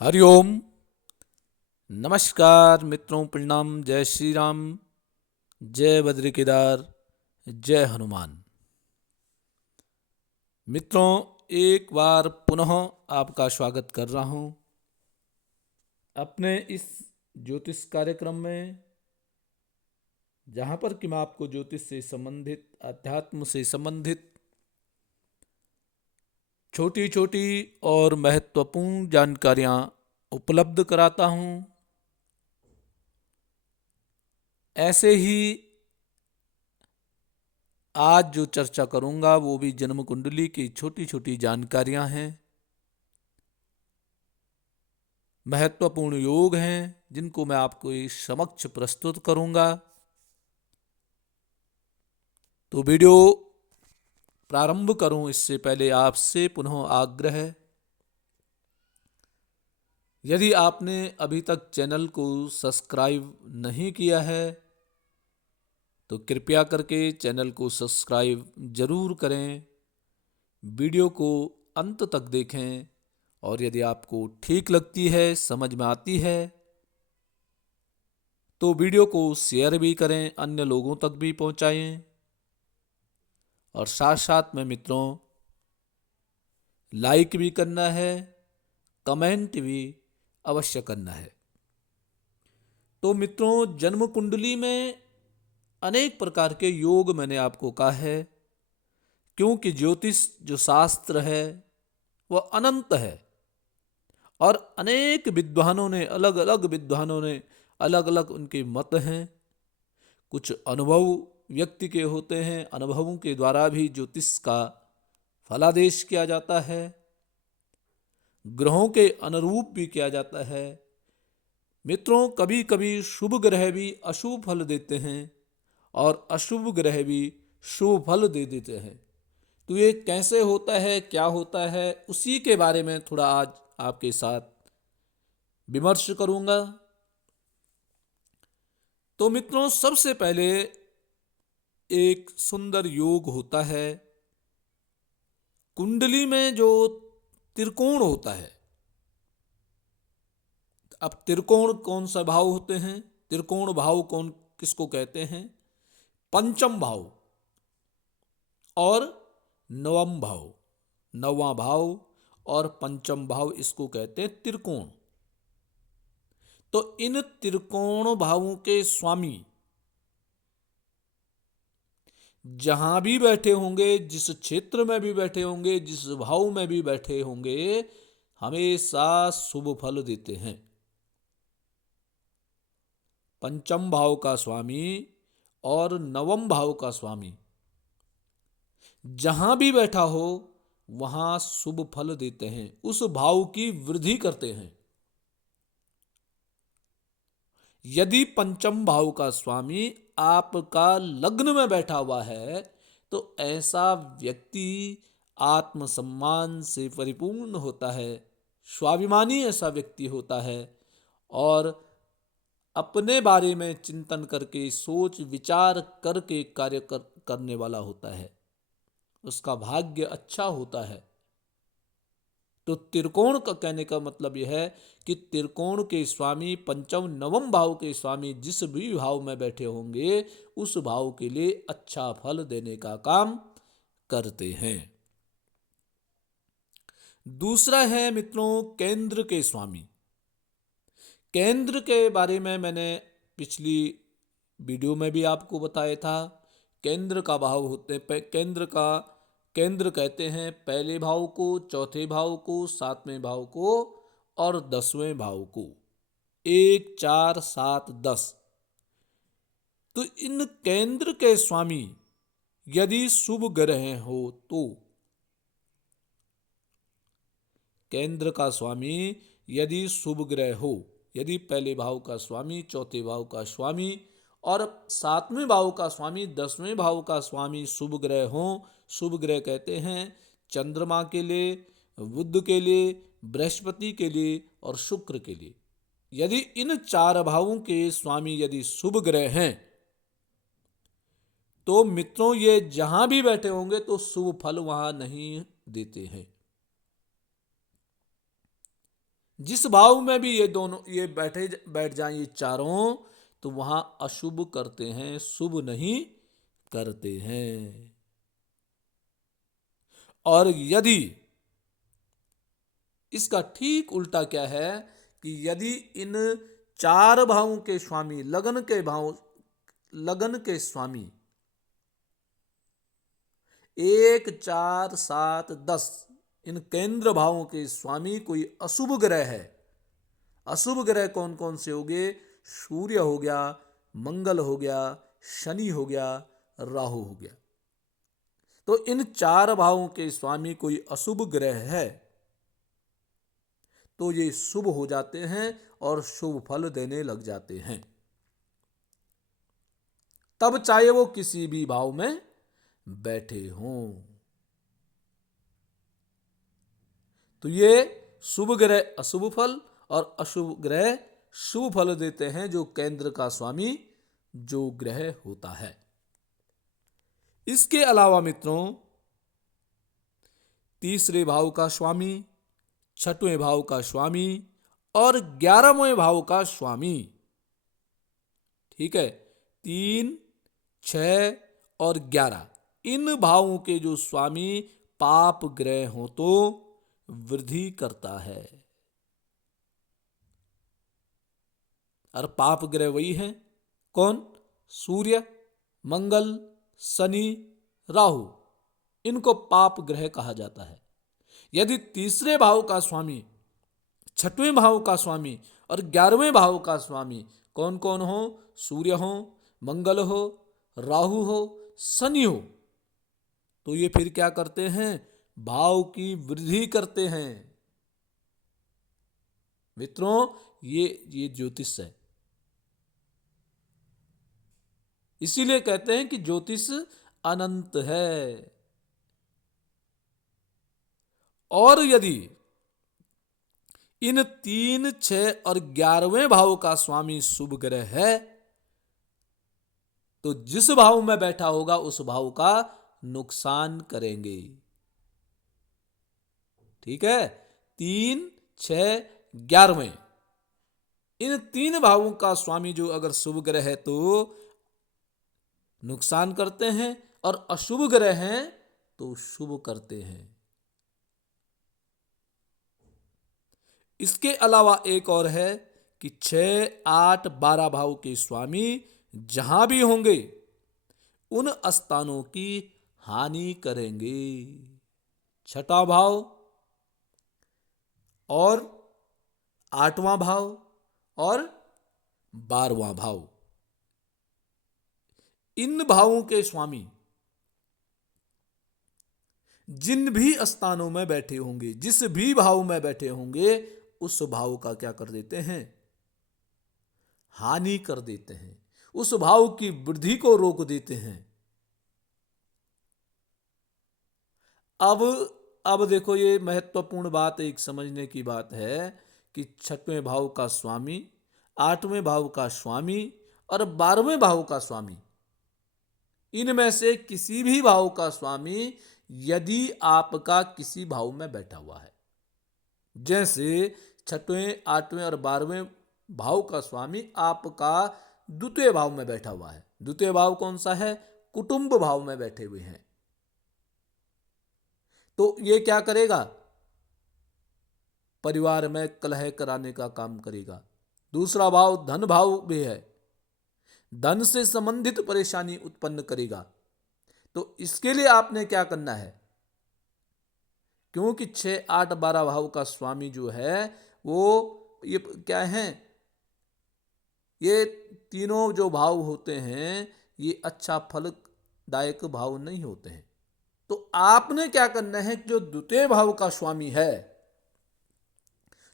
हरिओम। नमस्कार मित्रों, प्रणाम। जय श्री राम, जय बद्री केदार, जय हनुमान। मित्रों, एक बार पुनः आपका स्वागत कर रहा हूं अपने इस ज्योतिष कार्यक्रम में, जहां पर कि मैं आपको ज्योतिष से संबंधित, अध्यात्म से संबंधित छोटी छोटी और महत्वपूर्ण जानकारियां उपलब्ध कराता हूं। ऐसे ही आज जो चर्चा करूंगा वो भी जन्म कुंडली की छोटी छोटी जानकारियां हैं, महत्वपूर्ण योग हैं, जिनको मैं आपको इस समक्ष प्रस्तुत करूंगा। तो वीडियो प्रारंभ करूं इससे पहले आपसे पुनः आग्रह है, यदि आपने अभी तक चैनल को सब्सक्राइब नहीं किया है तो कृपया करके चैनल को सब्सक्राइब जरूर करें, वीडियो को अंत तक देखें और यदि आपको ठीक लगती है, समझ में आती है तो वीडियो को शेयर भी करें, अन्य लोगों तक भी पहुंचाएं। और साथ साथ में मित्रों, लाइक भी करना है, कमेंट भी अवश्य करना है। तो मित्रों, जन्म कुंडली में अनेक प्रकार के योग मैंने आपको कहा है, क्योंकि ज्योतिष जो शास्त्र है वह अनंत है और अनेक विद्वानों ने, अलग अलग विद्वानों ने अलग अलग उनके मत हैं। कुछ अनुभव व्यक्ति के होते हैं, अनुभवों के द्वारा भी ज्योतिष का फलादेश किया जाता है, ग्रहों के अनुरूप भी किया जाता है। मित्रों, कभी कभी शुभ ग्रह भी अशुभ फल देते हैं और अशुभ ग्रह भी शुभ फल दे देते हैं। तो ये कैसे होता है, क्या होता है, उसी के बारे में थोड़ा आज आपके साथ विमर्श करूंगा। तो मित्रों, सबसे पहले एक सुंदर योग होता है कुंडली में, जो त्रिकोण होता है। अब त्रिकोण कौन सा भाव होते हैं? त्रिकोण भाव कौन किसको कहते हैं? पंचम भाव और नवम भाव। नौवां भाव और पंचम भाव, इसको कहते हैं त्रिकोण। तो इन त्रिकोण भावों के स्वामी जहां भी बैठे होंगे, जिस क्षेत्र में भी बैठे होंगे, जिस भाव में भी बैठे होंगे, हमेशा शुभ फल देते हैं। पंचम भाव का स्वामी और नवम भाव का स्वामी जहां भी बैठा हो वहां शुभ फल देते हैं, उस भाव की वृद्धि करते हैं। यदि पंचम भाव का स्वामी आपका लग्न में बैठा हुआ है तो ऐसा व्यक्ति आत्मसम्मान से परिपूर्ण होता है, स्वाभिमानी ऐसा व्यक्ति होता है और अपने बारे में चिंतन करके, सोच विचार करके करने वाला होता है। उसका भाग्य अच्छा होता है। तो त्रिकोण का कहने का मतलब यह है कि त्रिकोण के स्वामी, पंचम नवम भाव के स्वामी जिस भी भाव में बैठे होंगे, उस भाव के लिए अच्छा फल देने का काम करते हैं। दूसरा है मित्रों, केंद्र के स्वामी। केंद्र के बारे में मैंने पिछली वीडियो में भी आपको बताया था। केंद्र का भाव होते केंद्र कहते हैं पहले भाव को, चौथे भाव को, सातवें भाव को और 10वें भाव को। 1, 4, 7, 10। तो इन केंद्र के स्वामी यदि शुभ ग्रह हो तो, केंद्र का स्वामी यदि शुभ ग्रह हो, यदि पहले भाव का स्वामी, चौथे भाव का स्वामी और 7वें भाव का स्वामी, 10वें भाव का स्वामी शुभ ग्रह हो। शुभ ग्रह कहते हैं चंद्रमा के लिए, बुध के लिए, बृहस्पति के लिए और शुक्र के लिए। यदि इन 4 भावों के स्वामी यदि शुभ ग्रह हैं तो मित्रों, ये जहां भी बैठे होंगे तो शुभ फल वहां नहीं देते हैं। जिस भाव में भी ये दोनों ये बैठ जाएं ये चारों, तो वहां अशुभ करते हैं, शुभ नहीं करते हैं। और यदि इसका ठीक उल्टा क्या है कि यदि इन चार भावों के स्वामी लगन के स्वामी 1, 4, 7, 10 इन केंद्र भावों के स्वामी कोई अशुभ ग्रह है। अशुभ ग्रह कौन कौन से हो गए? सूर्य हो गया, मंगल हो गया, शनि हो गया, राहु हो गया। तो इन चार भावों के स्वामी कोई अशुभ ग्रह है तो ये शुभ हो जाते हैं और शुभ फल देने लग जाते हैं, तब चाहे वो किसी भी भाव में बैठे हों। तो ये शुभ ग्रह अशुभ फल और अशुभ ग्रह शुभ फल देते हैं, जो केंद्र का स्वामी जो ग्रह होता है। इसके अलावा मित्रों, तीसरे भाव का स्वामी, छठवें भाव का स्वामी और 11वें भाव का स्वामी, ठीक है, 3, 6 और 11 इन भावों के जो स्वामी पाप ग्रह हो तो वृद्धि करता है। और पाप ग्रह वही है कौन? सूर्य, मंगल, शनि, राहु, इनको पाप ग्रह कहा जाता है। यदि तीसरे भाव का स्वामी, छठवें भाव का स्वामी और 11वें भाव का स्वामी कौन कौन हो? सूर्य हो, मंगल हो, राहु हो, शनि हो, तो ये फिर क्या करते हैं? भाव की वृद्धि करते हैं। मित्रों, ये ज्योतिष है। इसीलिए कहते हैं कि ज्योतिष अनंत है। और यदि इन 3, 6 और 11वें भाव का स्वामी शुभ ग्रह है तो जिस भाव में बैठा होगा उस भाव का नुकसान करेंगे। ठीक है, 3, 6, 11वें इन 3 भावों का स्वामी जो अगर शुभ ग्रह है तो नुकसान करते हैं, और अशुभ ग्रह हैं तो शुभ करते हैं। इसके अलावा एक और है कि 6, 8, 12 भाव के स्वामी जहां भी होंगे उन स्थानों की हानि करेंगे। छठा भाव और 8वां भाव और 12वां भाव, इन भावों के स्वामी जिन भी स्थानों में बैठे होंगे, जिस भी भाव में बैठे होंगे, उस भाव का क्या कर देते हैं? हानि कर देते हैं, उस भाव की वृद्धि को रोक देते हैं। अब देखो, ये महत्वपूर्ण बात एक समझने की बात है कि छठवें भाव का स्वामी, 8वें भाव का स्वामी और 12वें भाव का स्वामी, इनमें से किसी भी भाव का स्वामी यदि आपका किसी भाव में बैठा हुआ है, जैसे छठवें, 8वें और 12वें भाव का स्वामी आपका द्वितीय भाव में बैठा हुआ है। द्वितीय भाव कौन सा है? कुटुंब भाव में बैठे हुए हैं, तो ये क्या करेगा? परिवार में कलह कराने का काम करेगा। दूसरा भाव धन भाव भी है, धन से संबंधित परेशानी उत्पन्न करेगा। तो इसके लिए आपने क्या करना है? क्योंकि 6, 8, 12 भाव का स्वामी जो है वो ये क्या है? ये तीनों जो भाव होते हैं ये अच्छा फलदायक भाव नहीं होते हैं। तो आपने क्या करना है? जो द्वितीय भाव का स्वामी है,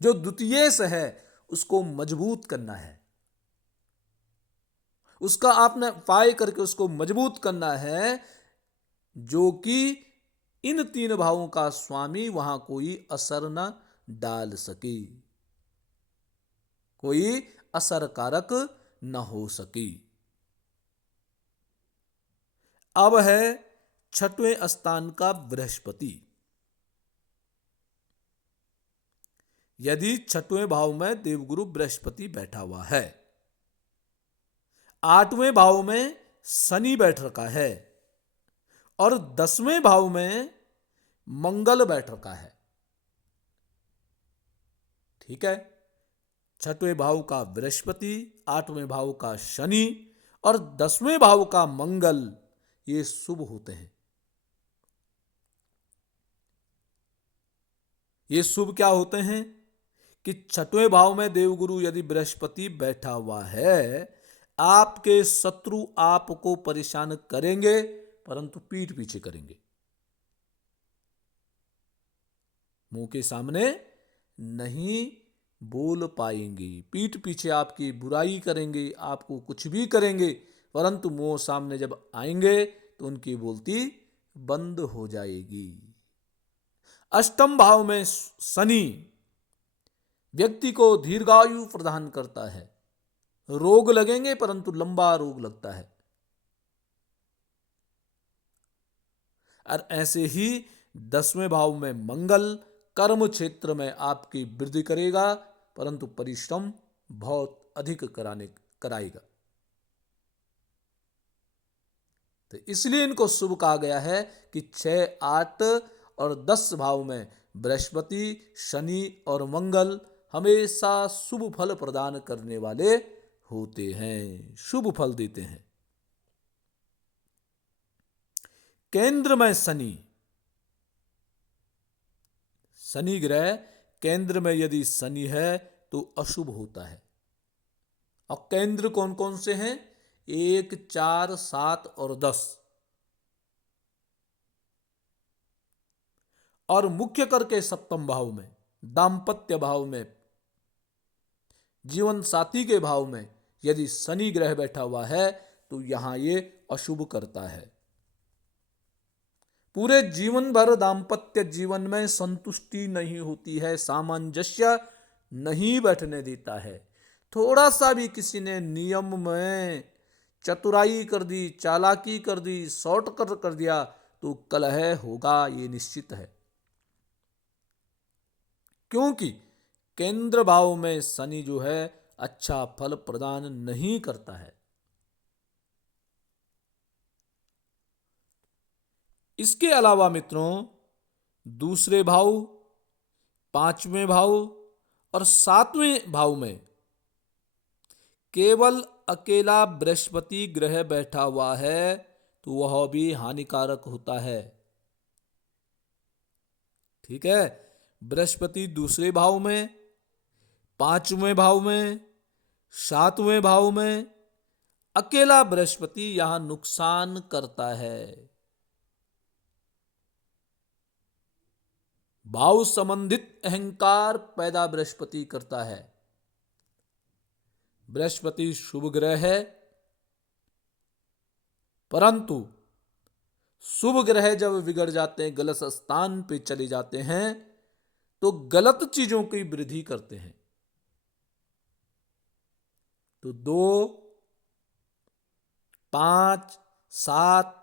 जो द्वितीय से है, उसको मजबूत करना है। उसका आपने उपाय करके उसको मजबूत करना है, जो कि इन 3 भावों का स्वामी वहां कोई असर न डाल सके, कोई असरकारक न हो सके। अब है छठवें स्थान का बृहस्पति। यदि छठवें भाव में देवगुरु बृहस्पति बैठा हुआ है, आठवें भाव में शनि बैठ रखा है और 10वें भाव में मंगल बैठ रखा है। ठीक है, छठवें भाव का बृहस्पति, आठवें भाव का शनि और 10वें भाव का मंगल, ये शुभ होते हैं। ये शुभ क्या होते हैं कि छठवें भाव में देवगुरु यदि बृहस्पति बैठा हुआ है, आपके शत्रु आपको परेशान करेंगे परंतु पीठ पीछे करेंगे, मुंह के सामने नहीं बोल पाएंगे, पीठ पीछे आपकी बुराई करेंगे, आपको कुछ भी करेंगे, परंतु मुंह सामने जब आएंगे तो उनकी बोलती बंद हो जाएगी। अष्टम भाव में शनि व्यक्ति को दीर्घायु प्रदान करता है, रोग लगेंगे परंतु लंबा रोग लगता है। और ऐसे ही 10वें भाव में मंगल कर्म क्षेत्र में आपकी वृद्धि करेगा परंतु परिश्रम बहुत अधिक कराएगा। तो इसलिए इनको शुभ कहा गया है कि 6, 8 और 10 भाव में बृहस्पति, शनि और मंगल हमेशा शुभ फल प्रदान करने वाले होते हैं, शुभ फल देते हैं। केंद्र में शनि, शनि ग्रह केंद्र में यदि शनि है तो अशुभ होता है। और केंद्र कौन कौन से हैं? 1, 4, 7 और 10। और मुख्य करके सप्तम भाव में, दाम्पत्य भाव में, जीवन साथी के भाव में यदि शनि ग्रह बैठा हुआ है तो यहां ये अशुभ करता है। पूरे जीवन भर दाम्पत्य जीवन में संतुष्टि नहीं होती है, सामंजस्य नहीं बैठने देता है। थोड़ा सा भी किसी ने नियम में चतुराई कर दी, चालाकी कर दी, शॉर्टकट कर दिया तो कलह होगा, ये निश्चित है। क्योंकि केंद्र भाव में शनि जो है अच्छा फल प्रदान नहीं करता है। इसके अलावा मित्रों, दूसरे भाव, 5वें भाव और 7वें भाव में केवल अकेला बृहस्पति ग्रह बैठा हुआ है तो वह भी हानिकारक होता है। ठीक है, बृहस्पति दूसरे भाव में, 5वें भाव में, 7वें भाव में अकेला बृहस्पति यहां नुकसान करता है। भाव संबंधित अहंकार पैदा बृहस्पति करता है। बृहस्पति शुभ ग्रह है परंतु शुभ ग्रह जब बिगड़ जाते हैं, गलत स्थान पे चले जाते हैं तो गलत चीजों की वृद्धि करते हैं। तो 2, 5, 7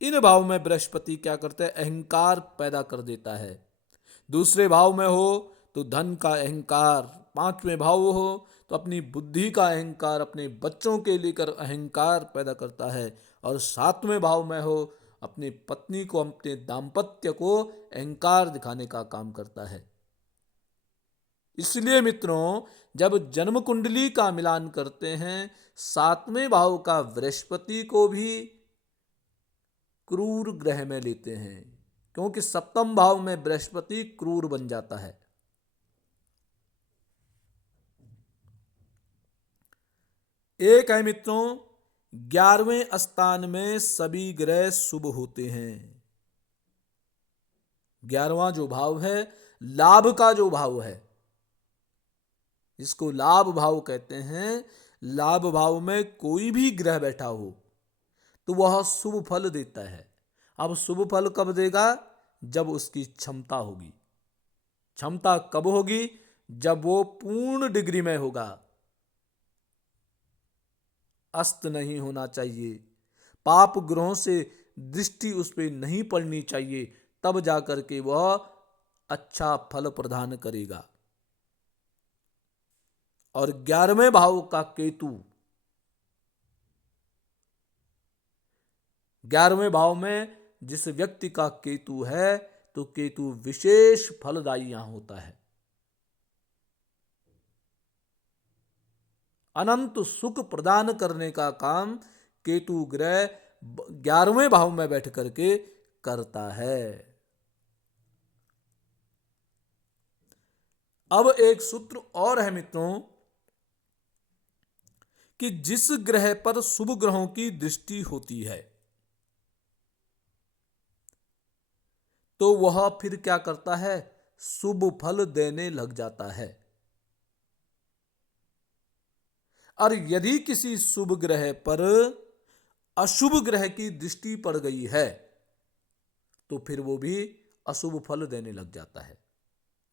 इन भाव में बृहस्पति क्या करता है? अहंकार पैदा कर देता है। दूसरे भाव में हो तो धन का अहंकार, 5वें भाव हो तो अपनी बुद्धि का अहंकार, अपने बच्चों के लेकर अहंकार पैदा करता है, और 7वें भाव में हो अपनी पत्नी को, अपने दाम्पत्य को अहंकार दिखाने का काम करता है। इसलिए मित्रों, जब जन्म कुंडली का मिलान करते हैं 7वें भाव का बृहस्पति को भी क्रूर ग्रह में लेते हैं, क्योंकि सप्तम भाव में बृहस्पति क्रूर बन जाता है। एक है मित्रों, 11वें स्थान में सभी ग्रह शुभ होते हैं। 11वां जो भाव है लाभ का जो भाव है, इसको लाभ भाव कहते हैं। लाभ भाव में कोई भी ग्रह बैठा हो तो वह शुभ फल देता है। अब शुभ फल कब देगा? जब उसकी क्षमता होगी। क्षमता कब होगी? जब वो पूर्ण डिग्री में होगा। अस्त नहीं होना चाहिए, पाप ग्रहों से दृष्टि उस पर नहीं पड़नी चाहिए, तब जाकर के वह अच्छा फल प्रदान करेगा। और 11वें भाव का केतु, 11वें भाव में जिस व्यक्ति का केतु है तो केतु विशेष फलदायी यहां होता है। अनंत सुख प्रदान करने का काम केतु ग्रह 11वें भाव में बैठ करके करता है। अब एक सूत्र और है मित्रों कि जिस ग्रह पर शुभ ग्रहों की दृष्टि होती है तो वह फिर क्या करता है, शुभ फल देने लग जाता है। और यदि किसी शुभ ग्रह पर अशुभ ग्रह की दृष्टि पड़ गई है तो फिर वो भी अशुभ फल देने लग जाता है।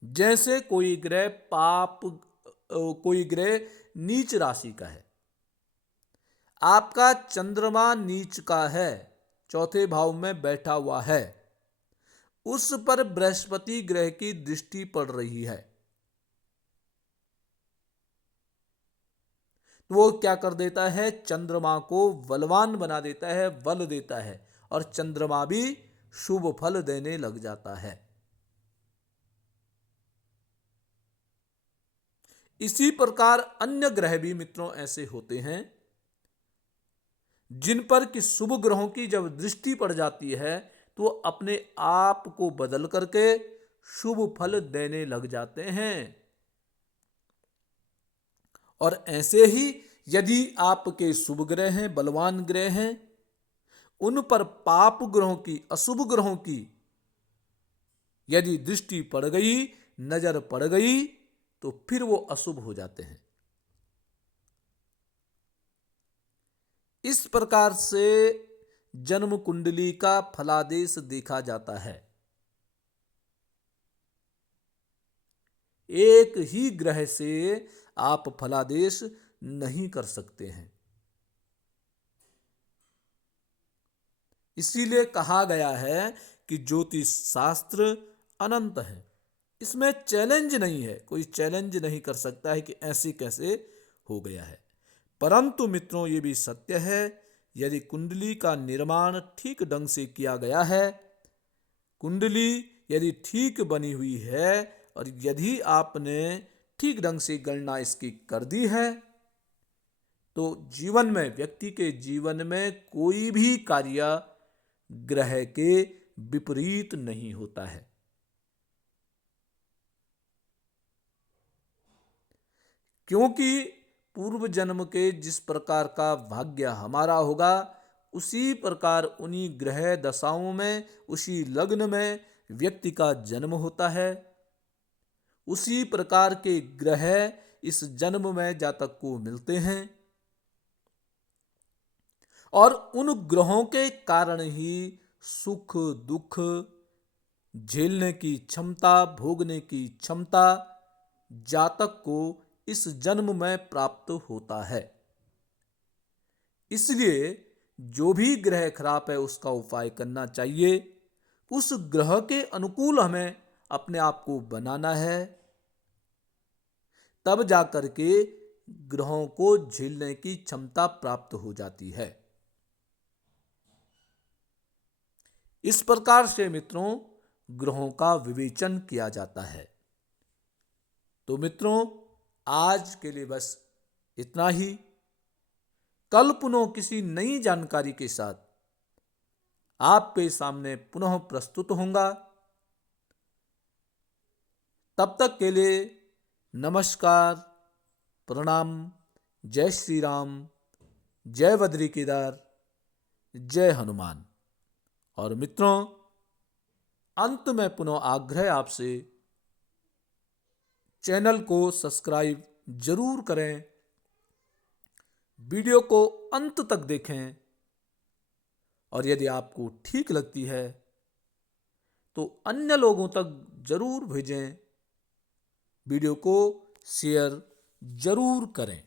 जैसे कोई ग्रह नीच राशि का है, आपका चंद्रमा नीच का है, चौथे भाव में बैठा हुआ है, उस पर बृहस्पति ग्रह की दृष्टि पड़ रही है, तो वो क्या कर देता है, चंद्रमा को बलवान बना देता है, बल देता है, और चंद्रमा भी शुभ फल देने लग जाता है। इसी प्रकार अन्य ग्रह भी मित्रों ऐसे होते हैं जिन पर कि शुभ ग्रहों की जब दृष्टि पड़ जाती है तो अपने आप को बदल करके शुभ फल देने लग जाते हैं। और ऐसे ही यदि आपके शुभ ग्रह हैं, बलवान ग्रह हैं, उन पर पाप ग्रहों की, अशुभ ग्रहों की यदि दृष्टि पड़ गई, नजर पड़ गई, तो फिर वो अशुभ हो जाते हैं। इस प्रकार से जन्म कुंडली का फलादेश देखा जाता है। एक ही ग्रह से आप फलादेश नहीं कर सकते हैं। इसीलिए कहा गया है कि ज्योतिष शास्त्र अनंत है, इसमें चैलेंज नहीं है, कोई चैलेंज नहीं कर सकता है कि ऐसे कैसे हो गया है। परंतु मित्रों ये भी सत्य है, यदि कुंडली का निर्माण ठीक ढंग से किया गया है, कुंडली यदि ठीक बनी हुई है और यदि आपने ठीक ढंग से गणना इसकी कर दी है तो जीवन में, व्यक्ति के जीवन में कोई भी कार्य ग्रह के विपरीत नहीं होता है। क्योंकि पूर्व जन्म के जिस प्रकार का भाग्य हमारा होगा उसी प्रकार उन्हीं ग्रह दशाओं में, उसी लग्न में व्यक्ति का जन्म होता है। उसी प्रकार के ग्रह इस जन्म में जातक को मिलते हैं और उन ग्रहों के कारण ही सुख दुख झेलने की क्षमता, भोगने की क्षमता जातक को इस जन्म में प्राप्त होता है। इसलिए जो भी ग्रह खराब है उसका उपाय करना चाहिए, उस ग्रह के अनुकूल हमें अपने आप को बनाना है, तब जाकर के ग्रहों को झेलने की क्षमता प्राप्त हो जाती है। इस प्रकार से मित्रों ग्रहों का विवेचन किया जाता है। तो मित्रों आज के लिए बस इतना ही। कल पुनः किसी नई जानकारी के साथ आपके सामने पुनः प्रस्तुत होऊंगा। तब तक के लिए नमस्कार, प्रणाम, जय श्री राम, जय बद्री केदार, जय हनुमान। और मित्रों अंत में पुनः आग्रह आपसे, चैनल को सब्सक्राइब जरूर करें, वीडियो को अंत तक देखें और यदि आपको ठीक लगती है तो अन्य लोगों तक जरूर भेजें, वीडियो को शेयर जरूर करें।